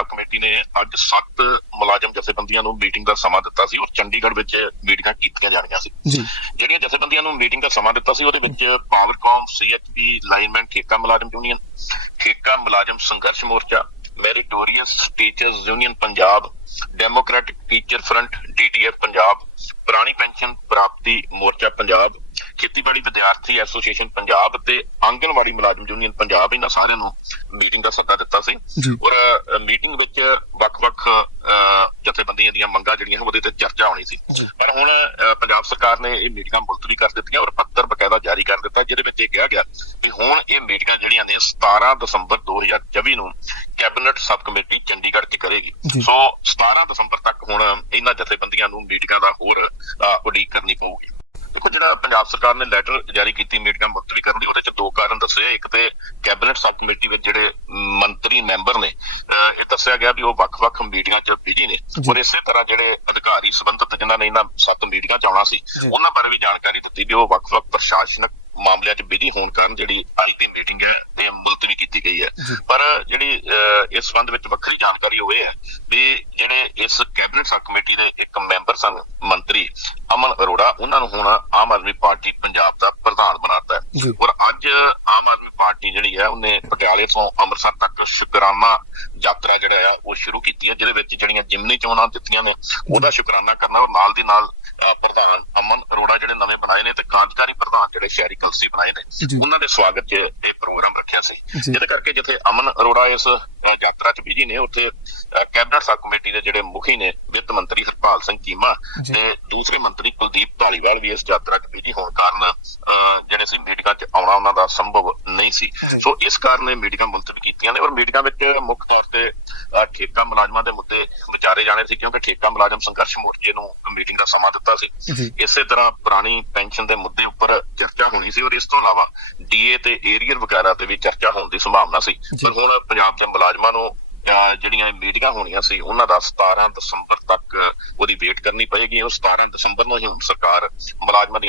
Sub committee ਨੇ ਅੱਜ 7 ਮੁਲਾਜ਼ਮ ਜਥੇਬੰਦੀਆਂ ਨੂੰ ਮੀਟਿੰਗ ਦਾ ਸਮਾਂ ਦਿੱਤਾ ਸੀ ਔਰ ਚੰਡੀਗੜ੍ਹ ਵਿੱਚ ਮੀਟਿੰਗਾਂ ਕੀਤੀਆਂ ਜਾਣੀਆਂ ਸੀ। ਜਿਹੜੀਆਂ ਜਥੇਬੰਦੀਆਂ ਨੂੰ ਮੀਟਿੰਗ ਦਾ ਸਮਾਂ ਦਿੱਤਾ ਸੀ ਉਹਦੇ ਵਿੱਚ ਪਾਵਰਕਾਮ ਸੀਐਚਪੀ ਲਾਈਨਮੈਨ ਠੇਕਾ ਮੁਲਾਜ਼ਮ ਯੂਨੀਅਨ ਠੇਕਾ ਮੁਲਾਜ਼ਮ ਸੰਘਰਸ਼ ਮੋਰਚਾ meritorious teachers union Punjab democratic teacher front DTF Punjab ਪੁਰਾਣੀ ਪੈਨਸ਼ਨ ਪ੍ਰਾਪਤੀ ਮੋਰਚਾ ਪੰਜਾਬ ਖੇਤੀਬਾੜੀ ਵਿਦਿਆਰਥੀ ਐਸੋਸੀਏਸ਼ਨ ਪੰਜਾਬ ਤੇ ਆਂਗਨਵਾੜੀ ਮੁਲਾਜ਼ਮ ਯੂਨੀਅਨ ਪੰਜਾਬ ਇਹਨਾਂ ਸਾਰਿਆਂ ਨੂੰ ਮੀਟਿੰਗ ਦਾ ਸੱਦਾ ਦਿੱਤਾ ਸੀ। ਔਰ ਮੀਟਿੰਗ ਵਿੱਚ ਵੱਖ-ਵੱਖ ਜਥੇਬੰਦੀਆਂ ਦੀਆਂ ਮੰਗਾਂ ਜਿਹੜੀਆਂ ਉਹਦੇ ਤੇ ਚਰਚਾ ਹੋਣੀ ਸੀ। ਪਰ ਹੁਣ ਪੰਜਾਬ ਸਰਕਾਰ ਨੇ ਇਹ ਮੀਟਿੰਗਾਂ ਮੁਲਤਵੀ ਕਰ ਦਿੱਤੀਆਂ ਔਰ ਪੱਤਰ ਬਕਾਇਦਾ ਜਾਰੀ ਕਰ ਦਿੱਤਾ ਜਿਹਦੇ ਵਿੱਚ ਇਹ ਕਿਹਾ ਗਿਆ ਕਿ ਹੁਣ ਇਹ ਮੀਟਿੰਗਾਂ ਜਿਹੜੀਆਂ ਨੇ 17 ਦਸੰਬਰ 2024 ਨੂੰ ਕੈਬਨਿਟ ਸਬ ਕਮੇਟੀ ਚੰਡੀਗੜ੍ਹ 'ਚ ਕਰੇਗੀ। ਸੋ 17 ਦਸੰਬਰ ਤੱਕ ਹੁਣ ਇਹਨਾਂ ਜਥੇਬੰਦੀਆਂ ਨੂੰ ਮੀਟਿੰਗਾਂ ਦਾ ਹੋਰ ਉਡੀਕ ਕਰਨੀ ਪਊਗੀ ਦੇਖੋ ਜਿਹੜਾ ਪੰਜਾਬ ਸਰਕਾਰ ਨੇ ਲੈਟਰ ਜਾਰੀ ਕੀਤੀ ਮੀਟਿੰਗਾਂ ਮੁਲਤਵੀ ਕਰਨ ਦੀ ਉਹਦੇ ਚ ਦੋ ਕਾਰਨ ਦੱਸੇ ਆ। ਇੱਕ ਤੇ ਕੈਬਨਿਟ ਸਬ ਕਮੇਟੀ ਵਿੱਚ ਜਿਹੜੇ ਮੰਤਰੀ ਮੈਂਬਰ ਨੇ ਇਹ ਦੱਸਿਆ ਗਿਆ ਵੀ ਉਹ ਵੱਖ-ਵੱਖ ਮੀਟਿੰਗਾਂ 'ਚ ਬਿਜ਼ੀ ਨੇ। ਔਰ ਇਸੇ ਤਰ੍ਹਾਂ ਜਿਹੜੇ ਅਧਿਕਾਰੀ ਸੰਬੰਧਤ ਜਿਨ੍ਹਾਂ ਨੇ ਇਹਨਾਂ ਸੱਤ ਮੀਟਿੰਗਾਂ 'ਚ ਆਉਣਾ ਸੀ। ਉਹਨਾਂ ਬਾਰੇ ਵੀ ਜਾਣਕਾਰੀ ਦਿੱਤੀ ਵੀ ਉਹ ਵੱਖ-ਵੱਖ ਪ੍ਰਸ਼ਾਸਨਿਕ ਮਾਮਲਿਆਂ 'ਚ ਬਿਜ਼ੀ ਹੋਣ ਕਾਰਨ ਜਿਹੜੀ ਅੱਜ ਦੀ ਮੀਟਿੰਗ ਹੈ ਤੇ ਮੁਲਤਵੀ ਕੀਤੀ ਗਈ ਹੈ। ਪਰ ਜਿਹੜੀ ਇਸ ਸੰਬੰਧ ਵਿੱਚ ਵੱਖਰੀ ਜਾਣਕਾਰੀ ਇਹ ਹੈ ਵੀ ਜਿਹੜੇ ਇਸ ਕੈਬਨਿਟ ਸਬ ਕਮੇਟੀ ਦੇ ਇੱਕ ਮੈਂਬਰ ਸਨ ਮੰਤਰੀ ਅਮਨ ਅਰੋੜਾ ਉਹਨਾਂ ਨੂੰ ਹੁਣ ਆਮ ਆਦਮੀ ਪਾਰਟੀ ਪੰਜਾਬ ਦਾ ਪ੍ਰਧਾਨ ਬਣਾਤਾ। ਹੈ ਔਰ ਅੱਜ ਆਮ ਆਦਮੀ ਪਾਰਟੀ ਜਿਹੜੀ ਹੈ ਉਹਨੇ ਪਟਿਆਲੇ ਤੋਂ ਅੰਮ੍ਰਿਤਸਰ ਤੱਕ ਸ਼ੁਕਰਾਨਾ ਯਾਤਰਾ ਜਿਹੜਾ ਹੈ ਉਹ ਸ਼ੁਰੂ ਕੀਤੀ ਹੈ ਜਿਹਦੇ ਵਿੱਚ ਜਿਹੜੀਆਂ ਜਿਮਨੀ ਚੋਣਾਂ ਦਿੱਤੀਆਂ ਨੇ ਉਹਦਾ ਸ਼ੁਕਰਾਨਾ ਕਰਨਾ ਔਰ ਨਾਲ ਦੀ ਨਾਲ ਪ੍ਰਧਾਨ ਅਮਨ ਅਰੋੜਾ ਜਿਹੜੇ ਨਵੇਂ ਬਣਾਏ ਨੇ ਤੇ ਕਾਰਜਕਾਰੀ ਪ੍ਰਧਾਨ ਜਿਹੜੇ ਸ਼ਹਿਰੀ ਕਲਸੀ ਬਣਾਏ ਨੇ। ਉਹਨਾਂ ਦੇ ਸਵਾਗਤ 'ਚ ਰੱਖਿਆ ਸੀ। ਜਿਹਦੇ ਕਰਕੇ ਜਿੱਥੇ ਅਮਨ ਅਰੋੜਾ ਇਸ ਯਾਤਰਾ 'ਚ ਬਿਜ਼ੀ ਨੇ ਉੱਥੇ ਕੈਬਨਿਟ ਸਬ ਕਮੇਟੀ ਦੇ ਜਿਹੜੇ ਮੁਖੀ ਨੇ ਵਿੱਤ ਮੰਤਰੀ ਹਰਪਾਲ ਸਿੰਘ ਚੀਮਾ। ਤੇ ਦੂਸਰੇ ਮੰਤਰੀ ਕੁਲਦੀਪ ਢਾਲੀਵਾਲ ਵੀ ਇਸ ਯਾਤਰਾ 'ਚ ਬਿਜ਼ੀ ਹੋਣ ਕਾਰਨ ਜਿਹੜੇ ਸੀ ਮੀਟਿੰਗਾਂ 'ਚ ਆਉਣਾ ਉਹਨਾਂ ਦਾ ਸੰਭਵ ਨਹੀਂ ਸੀ। ਸੋ ਇਸ ਕਾਰਨ ਇਹ ਮੀਟਿੰਗਾਂ ਮੁਲਤਵੀ ਕੀਤੀਆਂ ਨੇ ਔਰ ਮੀਟਿੰਗਾਂ ਵਿੱਚ ਮੁੱਖ ਤੌਰ ਤੇ ਠੇਕਾ ਮੁਲਾਜ਼ਮਾਂ ਦੇ ਮੁੱਦੇ ਵਿਚਾਰੇ ਜਾਣੇ ਸੀ ਕਿਉਂਕਿ ਠੇਕਾ ਮੁਲਾਜ਼ਮ ਸੰਘਰਸ਼ ਮੋਰਚੇ ਨੂੰ ਮੀਟਿੰਗ ਦਾ ਸਮਾਂ ਦਿੱਤਾ ਸੀ। ਇਸੇ ਤਰ੍ਹਾਂ ਪੁਰਾਣੀ ਪੈਨਸ਼ਨ ਦੇ ਮੁੱਦੇ ਉੱਪਰ ਚਰਚਾ ਹੋਣੀ ਸੀ ਔਰ ਇਸ ਤੋਂ ਇਲਾਵਾ ਡੀਏ ਤੇ ਏਰੀਅਰ ਵਗੈਰਾ ਤੇ ਵੀ ਚਰਚਾ ਹੋਣ ਦੀ ਸੰਭਾਵਨਾ ਸੀ। ਪਰ ਹੁਣ ਪੰਜਾਬ ਦੇ ਮੁਲਾਜ਼ਮਾਂ ਨੂੰ ਜਿਹੜੀਆਂ ਮੀਟਿੰਗਾਂ ਹੋਣੀਆਂ ਸੀ ਉਹਨਾਂ ਦਾ 17 ਦਸੰਬਰ ਤੱਕ ਉਹਦੀ ਵੇਟ ਕਰਨੀ ਪਏਗੀ ਉਹ 17 ਦਸੰਬਰ ਨੂੰ ਹੀ ਹੁਣ ਸਰਕਾਰ ਮੁਲਾਜ਼ਮਾਂ ਦੀਆਂ